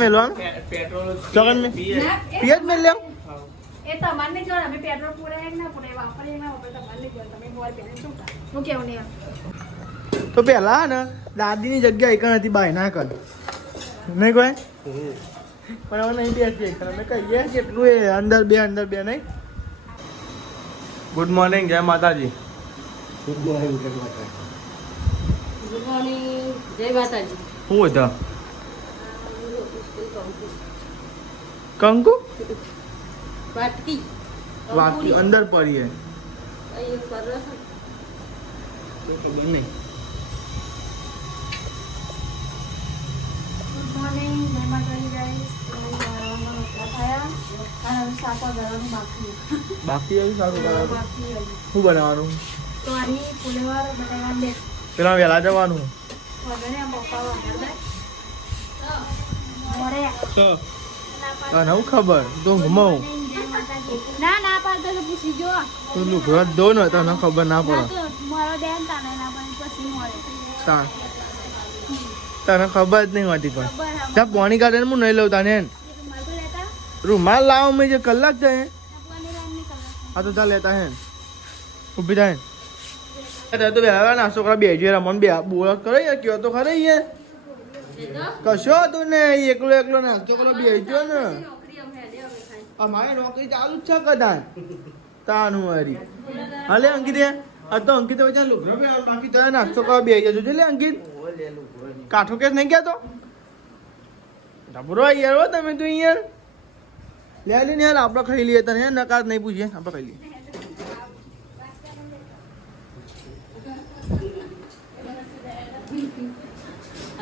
મેલવાનું petrol ચોકન મે પિયત મેલ લેવ એ તમારને જો અમે પેટ્રોલ પૂરાય ના પૂરાય વાપરીએ ના વાપરે તમારને જો તમે બોલ પહેલે શું કર હું કેવું નહીં તો પેલા ને દાદીની જગ્યા એક હતી બાય ના કર નહીં કોઈ પણ હવે નહીં બેસીએ અમે કહીએ કેટલું એ અંદર બે નહીં. ગુડ મોર્નિંગ જય માતાજી. ગુડ મોર્નિંગ જય માતાજી. ગુડ મોર્નિંગ જય માતાજી. શું હતા કંકુ વાટકી વાટકી અંદર પડી હે અહીં પર ખબર નહીં. ગુડ મોર્નિંગ જય માતાજી ગાઈસ. બાકી આવ્યું સારું બનાવવાનું. શું બનાવવાનું? તો આની ફુલેવાર બટાકા દે પેલા વહેલા જવાનું. વગરે પપ્પા વગર દે મોરે તો તને હું ખબર તો ઘુમાવું ના ના પાડતો તો પૂછી જો તું લુગડો દો ને તને ખબર ના પડે. મારો દેન તાને ના પણ પછી મોરે તને ખબર જ નહીં હોતી પણ ત્યાં પાણી કાઢે હું નહીં લઉં તને રૂમાલ લાવો મેં જે કલાક જાય હા તો ચાલ લેતા હે ઊભી થાય તો બે નાસ્તો કરવા બેજો રમણ બે બોલ કરે કયો તો ખરે યાર કશો હતું ને એકલો નાસ્તો કરો બેજો ને અમારે નોકરી ચાલુ જ છે કદાચ તાનું હરી હાલે અંકિત આ તો અંકિત વચ્ચે લુગરો બાકી તો નાસ્તો કરવા બે જજો લે અંકિત કાઠો કેસ નહીં ગયા તો ડબરો યાર હો તમે તો યાર લે લઈને યાર આપણે ખાઈ લઈએ તને નકાર નહીં પૂછીએ આપણે ખાઈ લઈએ.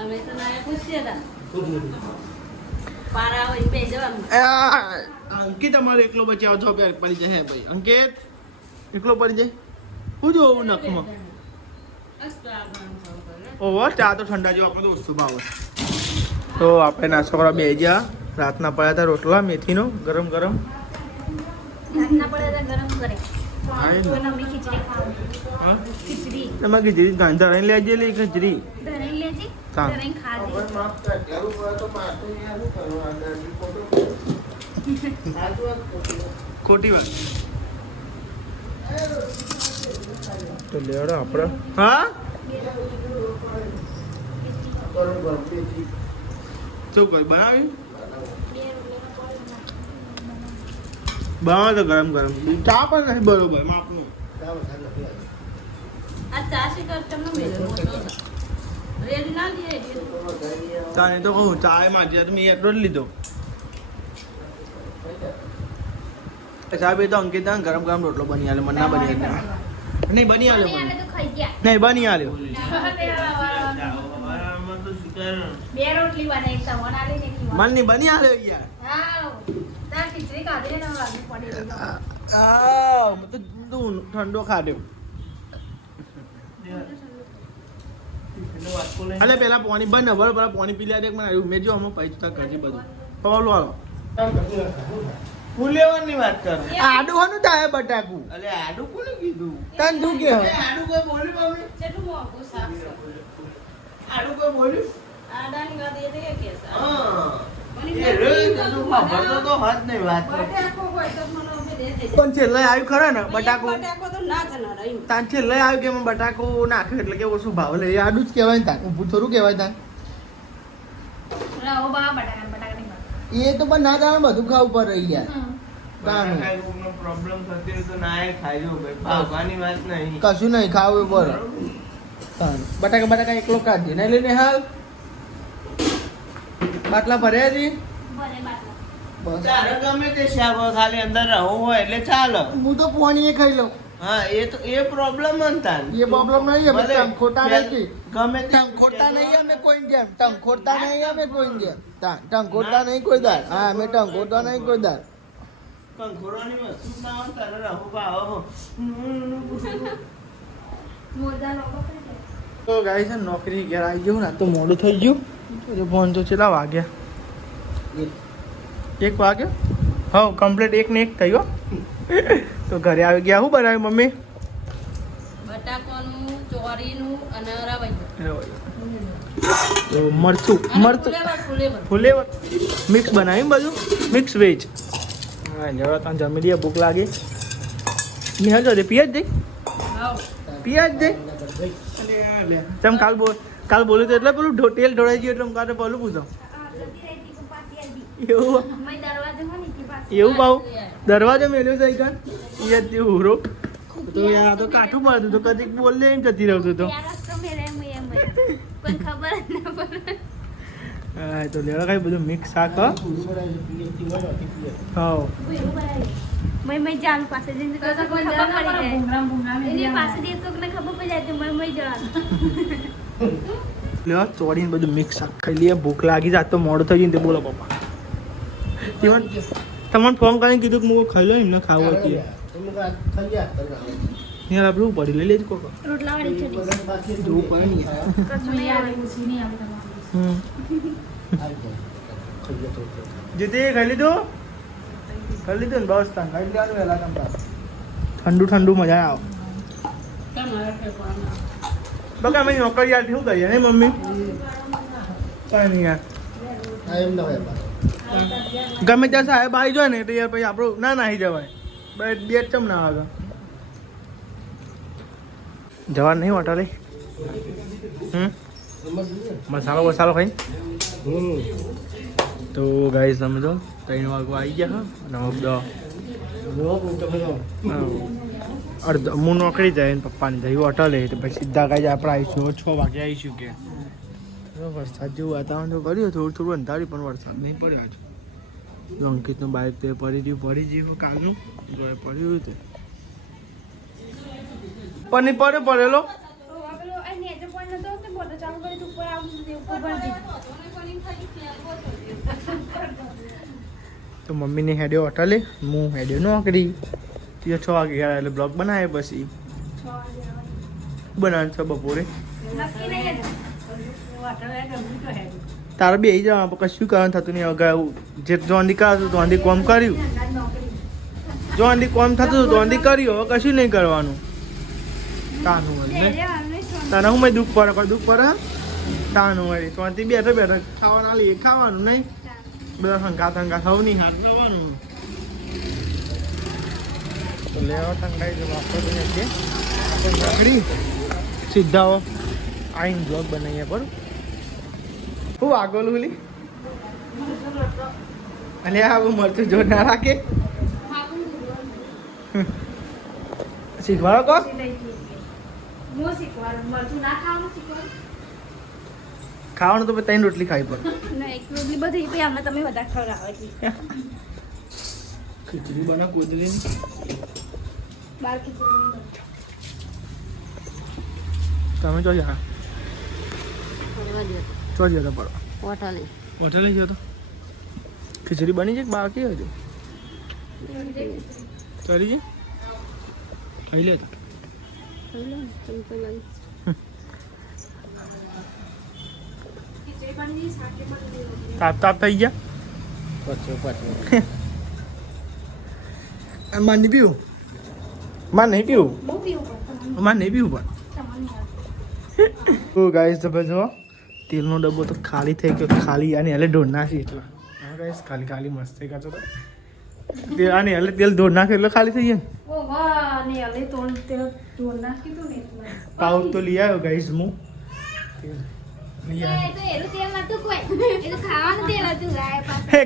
અમે તો ના પૂછીએ તા પારા હોય બે જવાનું અંકિત અમારે એકલો બચ્યા તો પડી જાય ભાઈ અંકિત એકલો પડી જાય શું જોવું નખમાં ઓહો ચા તો ઠંડા જેવો આપણે તો ઓછું ભાવે. તો આપણે નાસ્તો કરવા બે ગયા રાતના પડ્યા હતા રોટલા મેથીનો ગરમ ગરમ રાતના પડે તો ગરમ કરે હા અમે ખીચડી ખાવું હા ખીચડી એમાં ખીચડી ગાંધા રહી લેજે લે ખીચડી ધરાઈ લેજી હા. ધરાઈ ખાજે ખોટી વાત તો લેડો આપણે હા શું કોઈ બનાવી બનાવો તો ગરમ ગરમ ચા પણ નથી બરોબર માપનું આ ચા શીકર તમને મેલો રેડ ના લીએ તાને તો કહું ચા માં તમે એટલો જ લીધો સાહેબ એ તો અંકિત ગરમ ગરમ રોટલો બની આલે મને ના બની આલે નહીં બની આલે મને તો ખાઈ ગયા નહીં બની આલ્યો બે રોટલી બનાવી તવણ આલી ને ખીવા મને નહીં બની આલ્યો યાર હા તાર ખીચડી કાઢી ને વાગી પડી તો તું ઠંડો ખાધ્યો અલે પેલા પાણી બંધ ને પેલા પાણી પી લે મને ઉમેરજો અમે પૈસા કરજી બધું પવાલો હાલો ફૂલેવાની વાત કર આડું હનું થાય બટાકું અલે આડું કોને કીધું તન તું કે આડું કોઈ બોલ્યું મમ્મી કેટલું મોંઘું શાક છે આડું કોઈ બોલ્યું આડાની વાત એ કે છે હા એ રે તું ખબર તો હાથ નહીં વાત બટાકો હોય તો મને ઉભી દે દે પણ છેલ્લે આવ્યું ખરા ને બટાકો બટાકો તો ના જ ના રહ્યું તાન છેલ્લે આવ્યું કે એમાં બટાકો નાખ્યો એટલે કે ઓછું ભાવ લે એ આડું જ કહેવાય ને તાન ઊભું થોડું કહેવાય તાન રાઓ બા બટાકા ની વાત એ તો પણ ના જાણે બધું ખાવું પડે યાર તાનું પ્રોબ્લેમ થતી હોય તો ના ખાઈ લો ભાઈ ભાવવાની વાત નહીં કશું નહીં ખાવું બરો બટાકા એકલો કાઢજે નહીં લઈને હાલ બાટલા ભર્યા છે ભલે બાટલા બસ તારે ગમે તે શાક હોય, ખાલી અંદર રહું હોય એટલે ચાલો. હું તો પાણી એ ખાઈ લઉં હા એ તો એ પ્રોબ્લેમ હતા એ પ્રોબ્લેમ નહીં અમે ભલે. તમ ખોટા નથી ગમે તે તમ ખોટા નહીં અમે કોઈ જેમ તમ ખોટા નહીં અમે કોઈ જેમ તમ ખોટા નહીં કોઈ દાર હા અમે તમ ખોટા નહીં કોઈ દાર કંખોરાની વસ્તુ ના હોય તારે રહું ભાવો મોજા લોકો તો ગાઈ છે નોકરી ઘેર આવી ગયું ને તો મોડું થઈ ગયું તો ફોન તો કેટલા વાગ્યા 1 વાગ્યો હા કમ્પ્લીટ 1 ને 1 થયો તો ઘરે આવી ગયા શું બનાવ્યું મમ્મી બટાકાનું ચોરીનું અને રવાઈ તો મરચું ફુલેવર મિક્સ બનાવી બધું મિક્સ વેજ હા જરા ત્યાં જમી લઈએ ભૂખ લાગી નિહાલ જો પિયાજ દે પિયાજ દે ચમ કાલ બોલ્યું તો એટલે પેલું તેલ ઢોળાઈ ગયું એટલે કાલે પેલું પૂછો એવું ભાવ દરવાજો મેલ્યો છે કાન યાદ હુરો તો યાર તો કાઠું પડતું તો કદી બોલ લે એમ જતી રહું તો હા તો લેવા કઈ બધું મિક્સ શાક હા મય જાન પાસે જઈને ખબર પડી જાય એની પાસે દે તો ને ખબર પડી જાય તો મય જવાનું લેવા ચોડીને બધું મિક્સ શાક ખાઈ લઈએ ભૂખ લાગી જાય તો મોડું થઈ જઈને બોલો પપ્પા તમને ફોન કરીને કીધું કે હું ખાઈ લો એમને ખાવું હતું યાર આપણે પડી લઈ લેજો કોકો રોટલા વાળી ચડી જોવું પડે ને જીતે ખાઈ લીધું ને બસ તાન ખાઈ લેવાનું વહેલા તમારે ઠંડુ ઠંડુ મજા આવે બકા અમે નોકરી યાર શું કરીએ ને મમ્મી કાંઈ નહીં યાર ગમે ત્યાં સાહેબ આવી જાય ને તો યાર પછી આપણું ના નાહી જવાય બે ચમ ના આવે જવાનું નહીં હોટલે મસાલો ખાઈ તો ગાઈસ સમજો 3 વાગવા આવી ગયા હા અને હું નોકરી જાય પપ્પાની જઈ હોટલે તો પછી સીધા ગાઈ આપણે આવીશું 6 વાગે આવીશું કે વરસાદ જેવું વાતાવરણ તો કર્યું થોડું અંધાર્યું પણ વરસાદ નહીં પડ્યો આજે અંકિતનું બાઇક તે પડી ગયું કાલનું પડ્યું હતું પની પડેલો તો મમ્મીને હેડ્યો હોટલે હું હેડ્યો નોકરી 6 વાગે ગયા એટલે બ્લોગ બનાવે પછી બનાવે છે બપોરે તારે બે જવાનું કશું કરવાનું થતું નહીં અગાઉ જે જોંધી કરાતું જોંધી કોમ કર્યું જોંધી કોમ થતું હતું જોંધી કર્યું હવે કશું નહીં કરવાનું તાનું ને તારા હું દુઃખ પડે કોઈ દુઃખ પડે તાનું વળી જોંધી બેઠો ખાવાના લઈએ ખાવાનું નહીં બધા શંકા થવું નહીં હાથ રહેવાનું તો લેવા ટંગાઈ જવા આપણે સીધા આઈને બ્લોગ બનાવીએ પર હું આગળ ઓલી અને આ મરચું જોર ના રાખે શીખવાડો કો ખાવાનું તો 3 રોટલી ખાવી પડે તમે વધારે ખવડાવો ખીચડી બને કોદરી બાર ખીચડી તમે જો યાર ચો ગયો તો પડવા હોટલે ગયો તો ખીચડી બની છે બાકી હજુ કરી છે ખાઈ લે તો તાપ થઈ ગયા માર નહીં પીવું માર નહીં પીવું પણ તો ગાઈસ તમે જો તેલનો ડબ્બો તો ખાલી થઈ ગયો ખાલી આને હલે ઢોળ નાખી એટલે હા ગાઈસ ખાલી મસ્ત થઈ કરતો તે આને હલે તેલ ઢોળ નાખે એટલે ખાલી થઈ જાય પાઉ તો લઈ આવ્યો ગાઈસ હું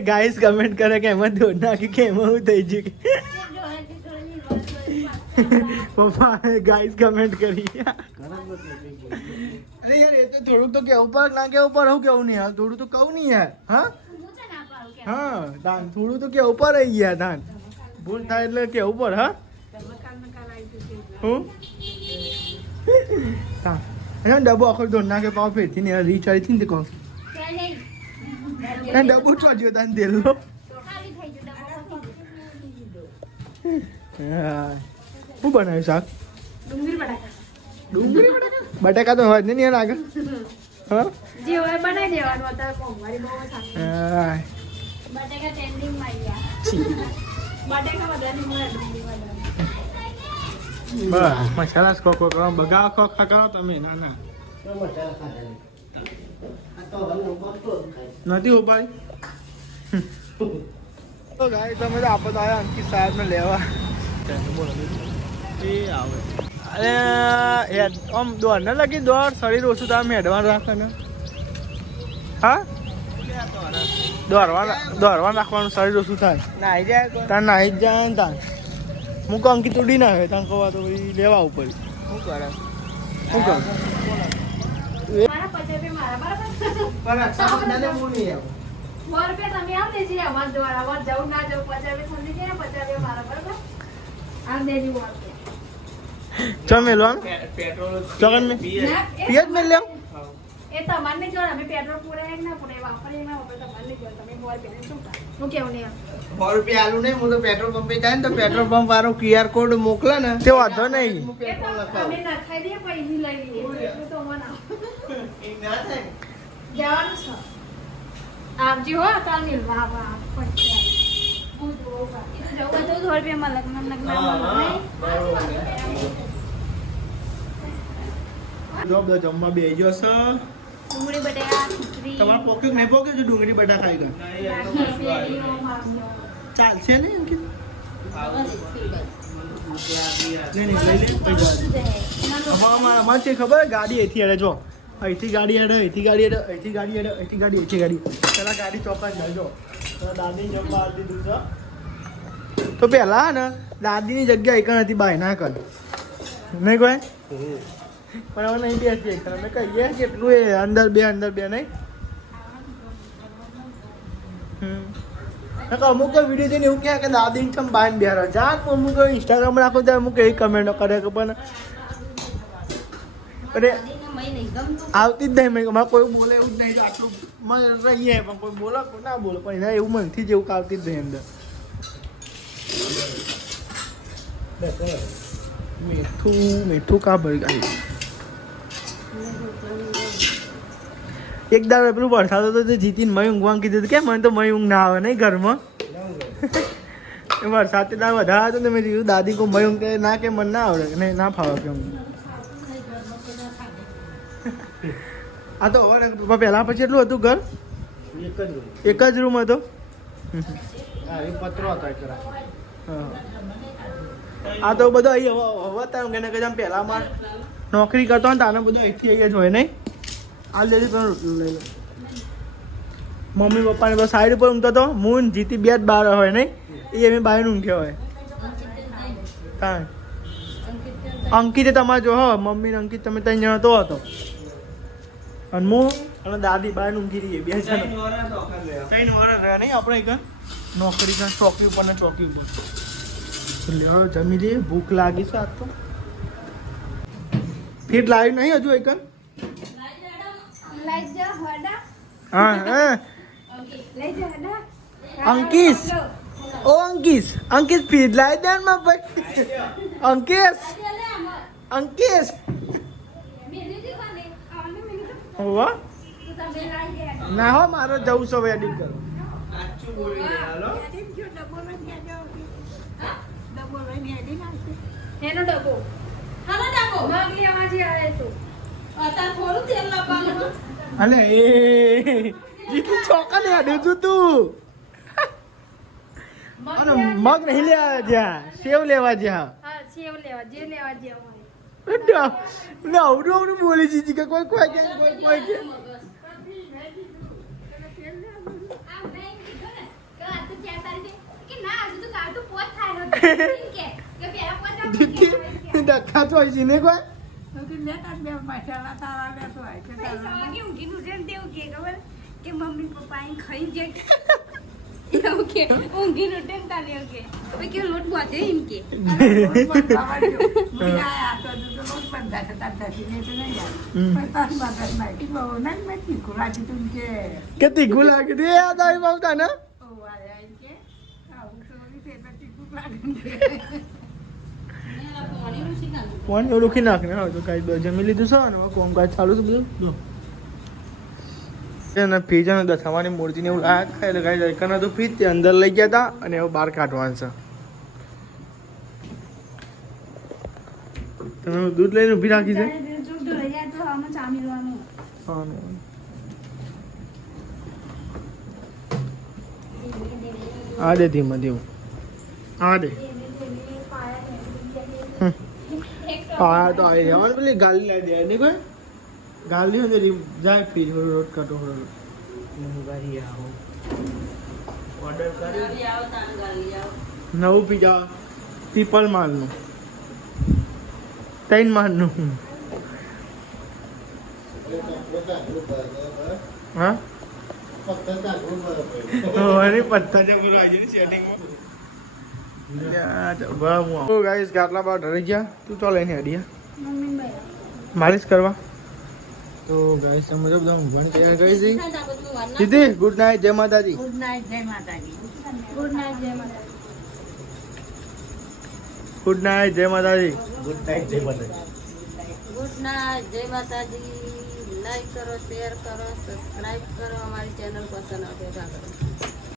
ગાઈસ કમેન્ટ કરે કે એમાં ઢોળ નાખી કે એમાં હું થઈ ગયું પપ્પા ગાઈસ કમેન્ટ કરી અરે યાર એ તો થોડુંક તો કેવું પર ના કેવું પર હું કેવું નહીં યાર થોડું તો કહું નહીં યાર હા દાન થોડું તો કેવું પર આવી ગયા દાન ભૂલ થાય એટલે કેવું પર હા હું હા ડબ્બો આખો ધોર નાખે પાવ ફેરથી ને રીચારી થી ને કહો ડબ્બો ચોજ્યો તાન તેલનો શું બનાવ્યું શાક ડુંગળી બટાકા તો હોય જ નહીં આગળ હા જે હોય બનાવી દેવાનું અત્યારે કોંગવારી બહુ સારી બટાકા ટ્રેન્ડિંગ માં બટાકા વધારે મળે ડુંગળી વધારે બસ મસાલા ખોખો કરો બગા ખોખા કરો તમે ના નથી ઉપાડી તો ગાય તમે તો આપત આવ્યા અંકિત સાહેબને લેવા એ આવે અરે આમ દોડ ન લગી દોડ શરીર ઓછું તો આમ હેડવાન રાખે ને હા દોડવા રાખવાનું શરીર ઓછું થાય નાઈ જાય તાર નાહી જ જાય ને તાર હું કહું અંકિત ઉડી ના હોય તાર કહવા તો પછી લેવા ઉપર શું કરે શું કહું મારા 50 રૂપિયા મારા બરાબર પણ રક્ષાબંધને હું નહીં આવું 100 રૂપિયા તમે આમ દેજી અમાર દ્વારા અમાર જવું ના જવું 50 રૂપિયા સમજી ગયા 50 રૂપિયા મારા બરાબર આમ દેજી 100 રૂપિયા ચો મેલવાનું પેટ્રોલ ચોકન મેં પિયજ મેલ લેવ એ તમારને જો અમે પેટ્રોલ પૂરાય ના પૂરાય વાપરીએ ના વાપરે તમારને જો તમે બોલ બેન શું કર હું કેવું નહીં 100 રૂપિયા આલું નહીં હું તો પેટ્રોલ પંપે જાય ને તો પેટ્રોલ પંપ વાળો QR કોડ મોકલે ને તે વાંધો નહીં એ તો અમે નખાઈ દઈએ પૈસી લઈ લઈએ એટલું તો મને એ ના થાય જવાનું છે આપજી હો તાર મિલવા આવા પૈસા હું જોઉં એ તો જવું તો 100 રૂપિયામાં લગ્ન જો બધા જમવા બે ગયો છે ડુંગળી બટાકા ખીચડી તમારે પોક્યું નહીં પોક્યું જો ડુંગળી બટા ખાઈ ગયા ચાલશે ને અંકિત નહીં લઈ લે હા મારા છે ખબર ગાડી અહીંથી હેડે જો અહીંથી ગાડી હેડે અહીંથી ગાડી હેડે અહીંથી ગાડી હેડે અહીંથી ગાડી અહીંથી ગાડી પેલા ગાડી ચોક્કસ જાય જો દાદી જમવા આવી દીધું છે તો પેલા ને દાદીની જગ્યા એક હતી બાય ના કર નહીં કોઈ પણ હવે નહીં બેસીએ અમે કહીએ કેટલું એ અંદર બે નહીં અમુક વિડીયો જોઈને એવું કહે કે દાદી ચમ બાય બિહાર જાત અમુક ઇન્સ્ટાગ્રામ રાખો ત્યારે અમુક એવી કમેન્ટો કરે કે પણ અરે આવતી જ નહીં અમારે કોઈ બોલે એવું જ નહીં જો આટલું રહીએ પણ કોઈ બોલો ના બોલો પણ એના એવું મનથી જ એવું આવતી જ નહીં અંદર મીઠું કા ભરી ગયું એક દાડો પેલું વરસાદ હતો તો જીતીને મય ઊંઘવાનું કીધું કે મને તો મય ઊંઘ ના આવે નહીં ઘરમાં વરસાદ દાળ વધારે હતો ને મેં કીધું દાદી કો મય ઊંઘ ના કે મને ના આવડે નહીં ના ફાવે કે આ તો હવે પહેલા પછી એટલું હતું ઘર એક જ રૂમ હતો પત્રો હતો આ તો બધો અહીં હવે તારું કે પહેલામાં નોકરી કરતો ને તાને બધું અહીંથી અહીં જ હોય નહીં આ લેડી પણ રોટલું લઈ લો મમ્મી પપ્પાને બસ સાઈડ ઉપર ઊંઘતો હતો મૂન જીતી બે જ બહાર હોય નહીં એ એમ બહાર ઊંઘ્યો હોય હા અંકિતે તમારે જો હો મમ્મી ને અંકિત તમે ત્રણ જણા તો હતો અને હું અને દાદી બહાર ઊંઘી રહીએ બે જણા 3 વર્ષ રહ્યા નહીં આપણે એક નોકરી કરે ચોકી ઉપર ને ચોકી ઉપર લેવા જમી લઈએ ભૂખ લાગી છે આજ તો ફીટ લાવી નહીં હજુ એક હા હા અંકિશ ઓ અંકિશ ફીટ લાવી દે માં ભાઈ અંકિશ હોવા ના હો મારે જવું છે વેડિંગ કરો સાચું બોલી દે હાલો એનો ડબ્બો હાલો ડબ્બો માગલી આવાજી આવે તો અતા થોડું તેલ લાવવાનું અલે એ જીતું ચોકા ને આડે તું અને મગ નહીં લેવા જ્યાં સેવ લેવા જ્યાં હા સેવ લેવા જે હોય આવડું બોલી જીજી કે કોઈ કે ધક્કા તો હોય છે ને કોઈ કે મમ્મી પપ્પા ખાઈ જાય ઊંઘી નું ટેન તાલે કે હવે કે લોટ બાંધે એમ કે કે તીખું લાગે રે યાદ આવી બાવતા ને પાણી એવું લખી નાખ ને હવે તો કાંઈ જમી લીધું છે ને કોમકાજ ચાલુ છે બધું ને ફ્રીજ અને દથાવાની મૂર્તિને એવું લાયા હતા એટલે કાંઈ જયકરના તો ફ્રીજ તે અંદર લઈ ગયા હતા અને હવે બહાર કાઢવાનું છે તમે દૂધ લઈને ઊભી રાખી છે આ દે ધીમે ધીમે આ દે પાયા તો આવી જવાનું પેલી ગાલી લાવી દે નહીં કોઈ ગાલી હોય ને જાય ફીર રોડ કાઢો ઓર્ડર કરી નવું પીઝા પીપલ માલનું 3 માળનું હા અરે પત્તા જે પૂરું આજે સેટિંગ ગાઈસ ગાટલા બાર ડરી ગયા તું ચાલ એને અડિયા માલિશ કરવા તો ગાઈસ સમજો બધા ઊંઘવાની તૈયાર કરી છે દીદી ગુડ નાઇટ જય માતાજી ગુડ નાઇટ જય માતાજી ગુડ નાઇટ જય માતાજી ગુડ નાઇટ જય માતાજી ગુડ નાઇટ જય માતાજી ગુડ નાઇટ જય માતાજી લાઈક કરો શેર કરો સબસ્ક્રાઇબ કરો અમારી ચેનલ પસંદ આવે તો કરો